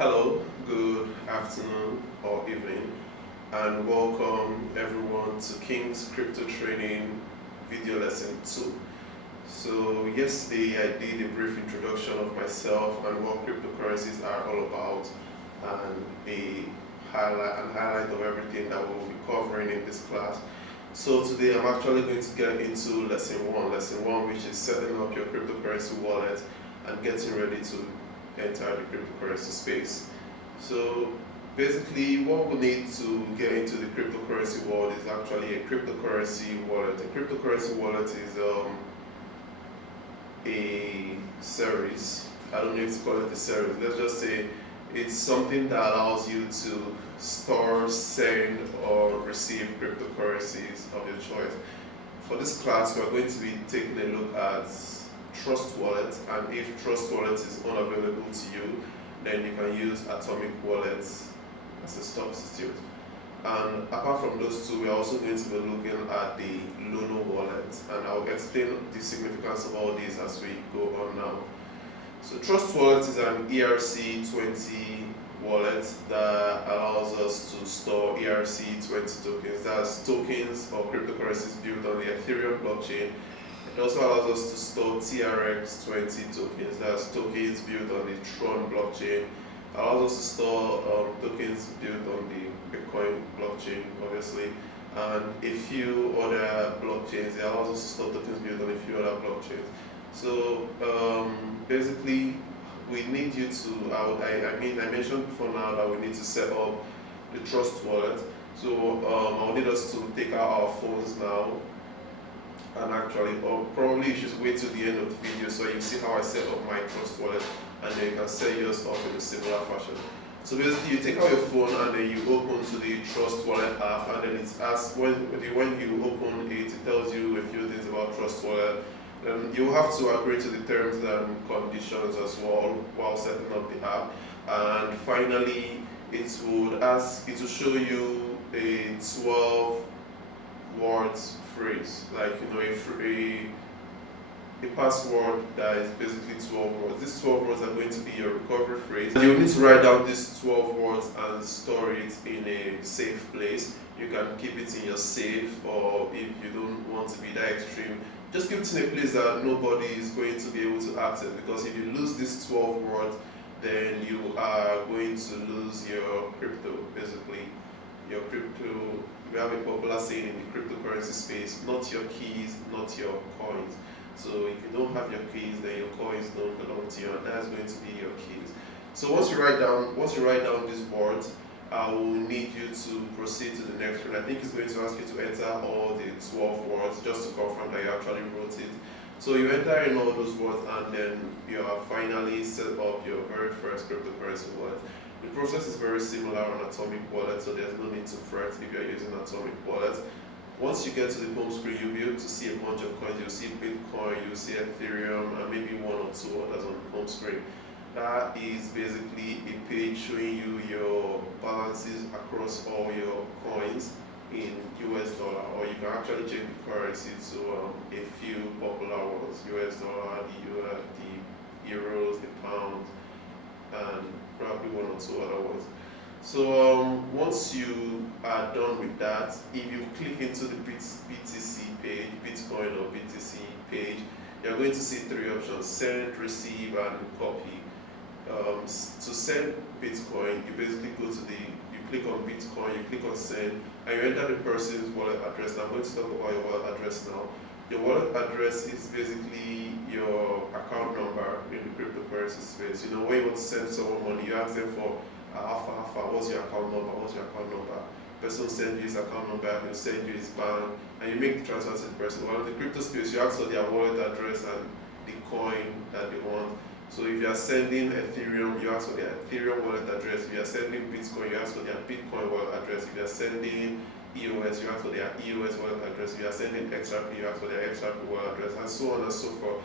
Hello, good afternoon or evening, and welcome everyone to King's Crypto Training video lesson 2. So yesterday I did a brief introduction of myself and what cryptocurrencies are all about, and a highlight of everything that we'll be covering in this class. So today I'm actually going to get into lesson 1, which is setting up your cryptocurrency wallet and getting ready to enter the cryptocurrency space. So basically what we need to get into the cryptocurrency world is actually a cryptocurrency wallet. A cryptocurrency wallet is a series. I don't know if to call it a series. Let's just say it's something that allows you to store, send, or receive cryptocurrencies of your choice. For this class, we're going to be taking a look at Trustworld, and if Trustworld is unavailable to you, then you can use Atomic Wallet as a substitute. And apart from those two, we're also going to be looking at the Luno wallet, and I'll explain the significance of all these as we go on now. So Trustworld is an ERC20 wallet that allows us to store ERC20 tokens. That's tokens or cryptocurrencies built on the Ethereum blockchain. It also allows us to store TRX20 tokens. That's tokens built on the Tron blockchain. It allows us to store tokens built on the Bitcoin blockchain, obviously, and a few other blockchains. It allows us to store tokens built on a few other blockchains. So basically, we need you to, I mentioned before now that we need to set up the Trust wallet. So I'll need us to take out our phones now, and actually, or probably you should wait till the end of the video so you see how I set up my Trust wallet, and then you can set yours up in a similar fashion. So basically, you take out your phone and then you open to the Trust wallet app, and then it asks, when you open it, it tells you a few things about Trust wallet. Then you have to agree to the terms and conditions as well while setting up the app. And finally, it will show you a 12 words phrase, like a password that is basically 12 words. These 12 words are going to be your recovery phrase. You need to write down these 12 words and store it in a safe place. You can keep it in your safe, or if you don't want to be that extreme, just keep it in a place that nobody is going to be able to access, because if you lose these 12 words, then you are going to lose your crypto, basically. Your crypto, we have a popular saying in the cryptocurrency space, not your keys, not your coins. So if you don't have your keys, then your coins don't belong to you, and that's going to be your keys. So once you write down these words, I will need you to proceed to the next one. I think it's going to ask you to enter all the 12 words just to confirm that you actually wrote it. So you enter in all those words, and then you have finally set up your very first cryptocurrency wallet. The process is very similar on Atomic Wallet, so there's no need to fret if you're using Atomic Wallet. Once you get to the home screen, you'll be able to see a bunch of coins. You'll see Bitcoin, you'll see Ethereum, and maybe one or two others on the home screen. That is basically a page showing you your balances across all your coins in US dollar, or you can actually change the currency to a few popular ones: US dollar, the euros, the pound, and probably one or two other ones. So once you are done with that, if you click into the BTC page, Bitcoin or BTC page, you're going to see three options: send, receive, and copy. To send Bitcoin, you basically you click on Bitcoin, you click on send, and you enter the person's wallet address. Now I'm going to talk about your wallet address now. Your wallet address is basically your account number in the cryptocurrency space. You know, when you want to send someone money, you ask them for what's your account number? Person will send you his account number, he'll send you his bank, and you make the transfer to the person. Well, in the crypto space, you ask for their wallet address and the coin that they want. So if you are sending Ethereum, you ask for their Ethereum wallet address. If you are sending Bitcoin, you ask for their Bitcoin wallet address. If you are sending EOS, you ask for their EOS wallet address. If you are sending XRP, you ask for their XRP wallet address, and so on and so forth.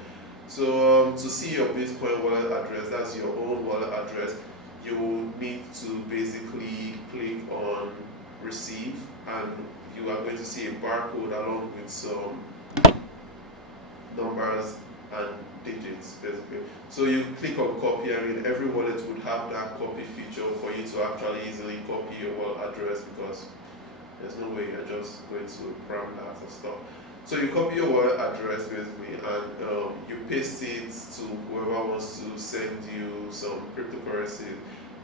So to see your Bitcoin wallet address, that's your own wallet address, you will need to basically click on receive, and you are going to see a barcode along with some numbers and digits basically. So you click on copy. I mean, every wallet would have that copy feature for you to actually easily copy your wallet address, because there's no way you're just going to cram that or stuff. So you copy your wallet address basically, and you paste it to whoever wants to send you some cryptocurrency.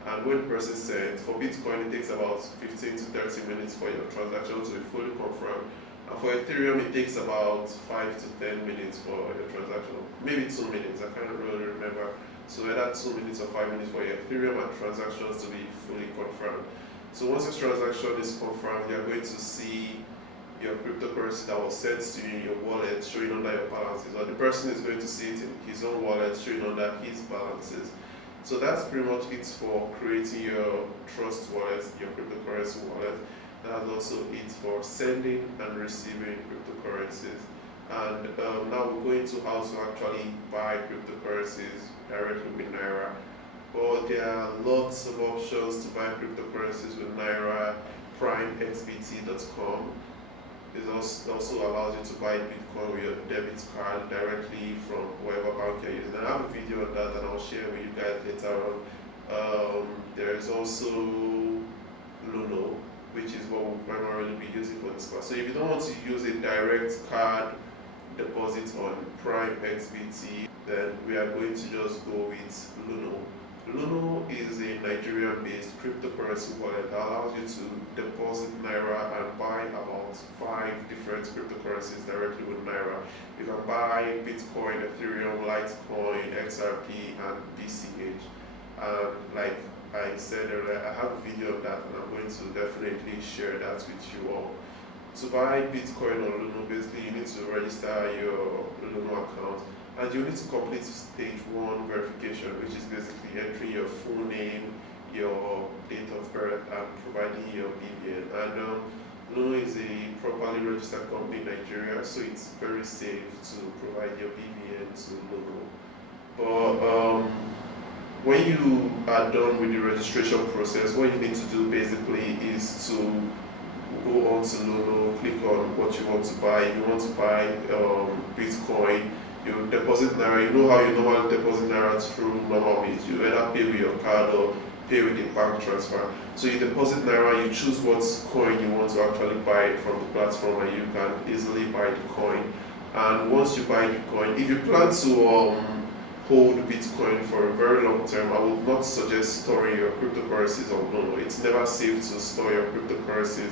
And when the person sends, for Bitcoin it takes about 15 to 30 minutes for your transaction to be fully confirmed. And for Ethereum it takes about 5 to 10 minutes for your transaction. Maybe 2 minutes, I can't really remember. So either 2 minutes or 5 minutes for your Ethereum and transactions to be fully confirmed. So once your transaction is confirmed, you're going to see your cryptocurrency that was sent to you in your wallet showing under your balances, or the person is going to see it in his own wallet showing under his balances. So that's pretty much it for creating your Trust wallet, your cryptocurrency wallet. That's also it for sending and receiving cryptocurrencies. And now we're going to how to actually buy cryptocurrencies directly with Naira. But there are lots of options to buy cryptocurrencies with Naira. Primexbt.com. It also allows you to buy Bitcoin with your debit card directly from whatever bank you're using. I have a video on that and I'll share with you guys later on. There is also Luno, which is what we'll primarily be using for this class. So if you don't want to use a direct card deposit on Primexbt, then we are going to just go with Luno. Luno is a Nigerian-based cryptocurrency wallet that allows you to deposit Naira and buy about 5 different cryptocurrencies directly with Naira. You can buy Bitcoin, Ethereum, Litecoin, XRP, and BCH. Like I said earlier, I have a video of that and I'm going to definitely share that with you all. To buy Bitcoin on Luno, basically you need to register your Luno account. And you need to complete stage 1 verification, which is basically entering your full name, your date of birth, and providing your BVN. And Luno is a properly registered company in Nigeria, so it's very safe to provide your BVN to Luno. But when you are done with the registration process, what you need to do basically is to go on to Luno, click on what you want to buy. If you want to buy Bitcoin, you deposit Naira. You know how you normally deposit Naira through normal means. You either pay with your card or pay with a bank transfer. So you deposit Naira, you choose what coin you want to actually buy from the platform, and you can easily buy the coin. And once you buy the coin, if you plan to hold Bitcoin for a very long term, I would not suggest storing your cryptocurrencies on Luno. It's never safe to store your cryptocurrencies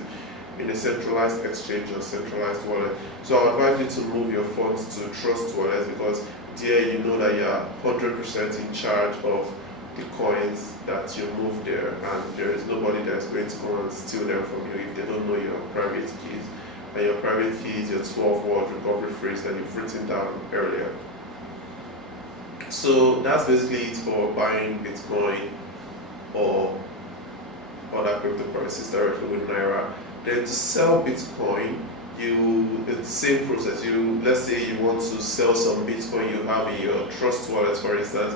in a centralized exchange or centralized wallet. So I advise you to move your funds to Trustworld, because there you know that you are 100% in charge of the coins that you move there, and there is nobody that's going to go and steal them from you if they don't know your private keys. And your private key is your 12-word recovery phrase that you've written down earlier. So that's basically it for buying Bitcoin or other cryptocurrencies directly with Naira. Then to sell Bitcoin, it's the same process. Let's say you want to sell some Bitcoin you have in your Trust wallet, for instance.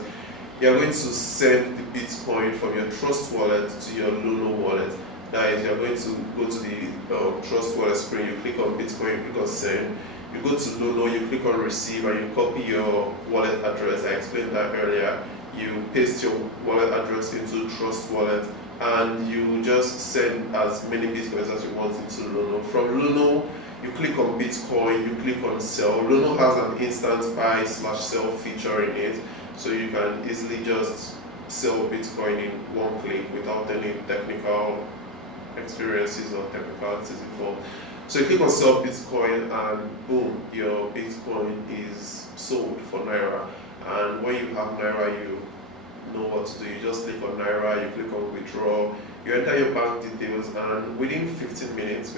You're going to send the Bitcoin from your Trust wallet to your Luno wallet. That is, you're going to go to the Trust wallet screen, you click on Bitcoin, you click on send. You go to Luno, you click on receive, and you copy your wallet address. I explained that earlier. You paste your wallet address into Trust wallet, and you just send as many Bitcoins as you want into Luno. From Luno, you click on Bitcoin, you click on sell. Luno has an instant buy/sell feature in it, so you can easily just sell Bitcoin in one click without any technical experiences or technicalities involved. So you click on sell Bitcoin, and boom, your Bitcoin is sold for Naira. And when you have Naira, you know what to do. You just click on Naira, you click on withdraw, you enter your bank details, and within 15 minutes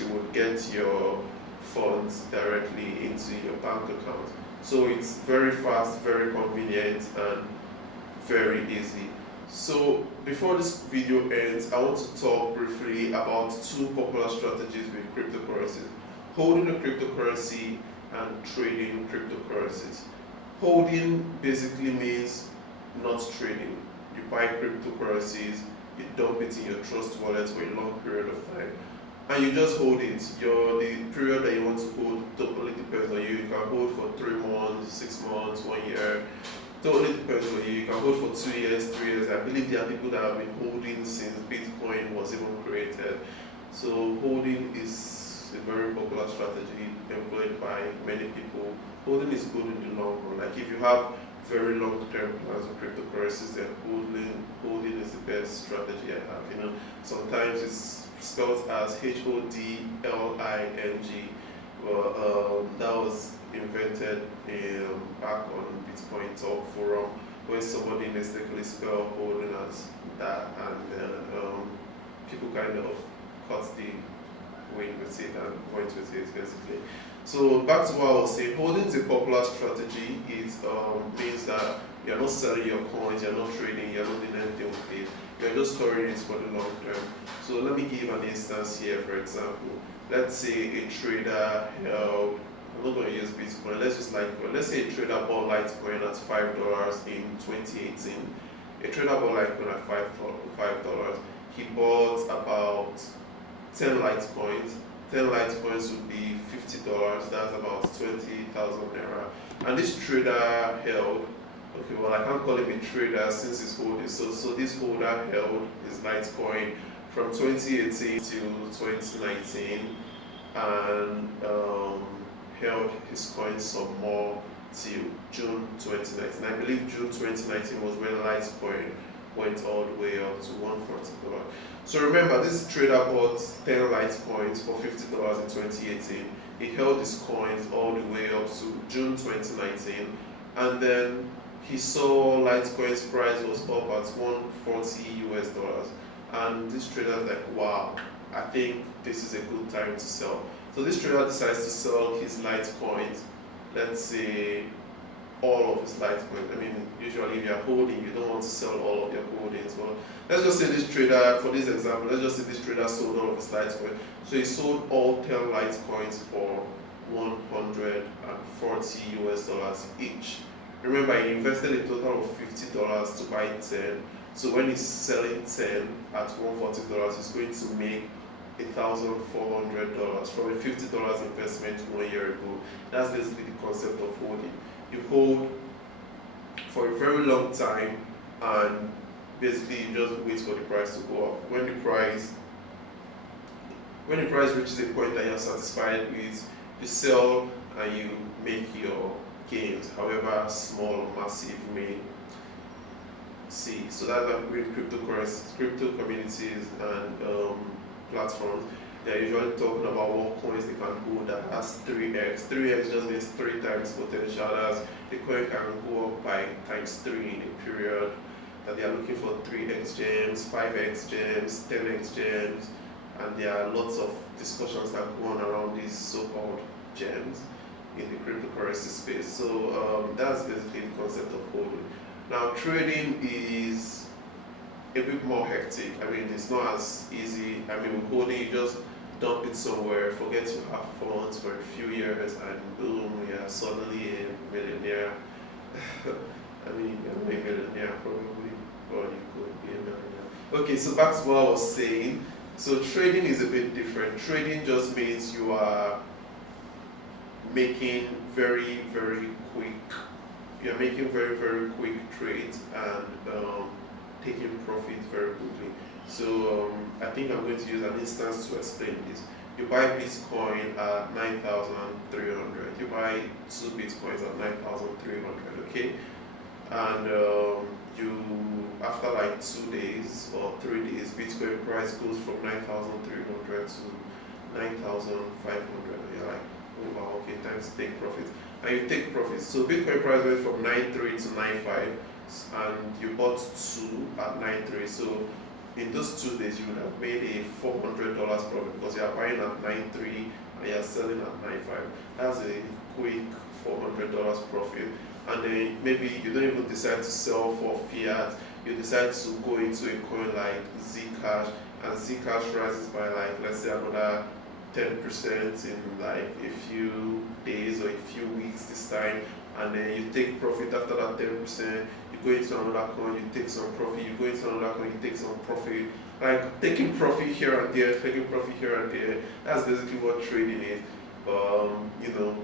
you will get your funds directly into your bank account. So it's very fast, very convenient, and very easy. So before this video ends, I want to talk briefly about 2 popular strategies with cryptocurrencies: holding a cryptocurrency and trading cryptocurrencies. Holding basically means not trading. You buy cryptocurrencies, you dump it in your Trust wallet for a long period of time. and you just hold it. The period that you want to hold totally depends on you. You can hold for 3 months, 6 months, 1 year. Totally depends on you. You can hold for 2 years, 3 years. I believe there are people that have been holding since Bitcoin was even created. So holding is a very popular strategy employed by many people. Holding is good in the long run. Like if you have very long-term plans with cryptocurrencies, then holding is the best strategy I have. Sometimes it's spelled as HODLING. Well, that was invented back on Bitcoin Talk Forum when somebody mistakenly spelled holding as that, and people kind of cut the win with it and went with it basically. So back to what I was saying, holding is a popular strategy. It means that you're not selling your coins, you're not trading, you're not doing anything with it. You're just storing it for the long term. So let me give an instance here. For example, let's say a trader held, I'm not going to use Bitcoin, let's say a trader bought Litecoin at $5 in 2018. A trader bought Litecoin at $5. He bought about 10 Litecoins. 10 Litecoins would be $50, that's about 20,000 naira. And this trader held, okay, well, I can't call him a trader since he's holding. So this holder held his Litecoin from 2018 to 2019 and held his coin some more till June 2019. I believe June 2019 was when Litecoin went all the way up to $140. So remember, this trader bought 10 Litecoins for $50 in 2018. He held his coins all the way up to June 2019, and then he saw Litecoin's price was up at $140, and this trader was like, wow, I think this is a good time to sell. So this trader decides to sell his Litecoins, let's say all of his Litecoin. I mean, usually if you're holding, you don't want to sell all of your holdings. But let's just say this trader, for this example, let's just say this trader sold all of his Litecoin. So he sold all 10 Litecoins for $140 each. Remember, he invested a total of $50 to buy 10. So when he's selling 10 at $140, he's going to make $1,400 from a $50 investment 1 year ago. That's basically the concept of holding. You hold for a very long time and basically you just wait for the price to go up. When the price reaches a point that you're satisfied with, you sell and you make your gains, however small or massive you may see. So that's why with cryptocurrencies, crypto communities and platforms, they're usually talking about what coins they can hold that has 3x. 3x just means 3 times potential. As the coin can go up by times 3 in a period. That they are looking for 3x gems, 5x gems, 10x gems, and there are lots of discussions that go on around these so-called gems in the cryptocurrency space. So that's basically the concept of holding. Now trading is a bit more hectic. I mean, it's not as easy. I mean, with holding, you just dump it somewhere, forget to have funds for a few years, and boom, you're suddenly a millionaire. I mean, you're not a millionaire probably, or you could be a millionaire. Okay, so back to what I was saying. So trading is a bit different. Trading just means you are making very, very quick. You're making very, very quick trades and taking profit very quickly. So I think I'm going to use an instance to explain this. You buy Bitcoin at 9,300. You buy 2 Bitcoins at 9,300. Okay, and you after like 2 days or 3 days, Bitcoin price goes from 9,300 to 9,500. And you're like, oh wow, okay, time to take profit. And you take profit. So Bitcoin price went from 9.3 to 9.5, and you bought 2 at 9.3. So in those 2 days, you would have made a $400 profit because you are buying at 9.3 and you are selling at 9.5. That's a quick $400 profit. And then maybe you don't even decide to sell for fiat. You decide to go into a coin like Zcash, and Zcash rises by like, let's say, another 10% in like a few days or a few weeks this time, and then you take profit after that 10%, you go into another coin, you take some profit, you go into another coin, you take some profit. Like taking profit here and there, taking profit here and there. That's basically what trading is. You know,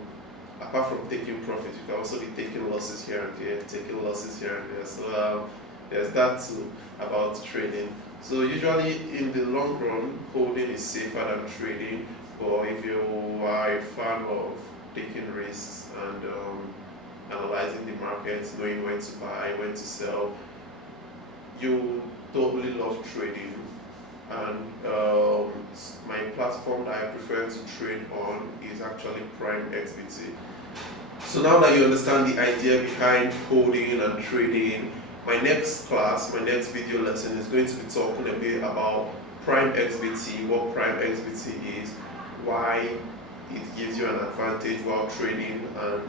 apart from taking profit, you can also be taking losses here and there, taking losses here and there. So there's that too about trading. So usually in the long run, holding is safer than trading. But if you are a fan of taking risks and analyzing the market, knowing when to buy, when to sell, you totally love trading. And my platform that I prefer to trade on is actually Primexbt. So now that you understand the idea behind holding and trading, my next class, my next video lesson is going to be talking a bit about Primexbt, what Primexbt is, why it gives you an advantage while trading, and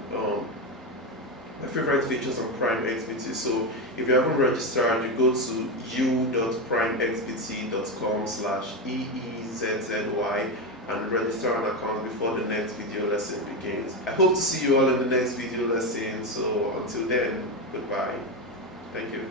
my favorite features on Primexbt. So if you haven't registered, you go to u.primexbt.com/EEZZY and register an account before the next video lesson begins. I hope to see you all in the next video lesson. So until then, goodbye. Thank you.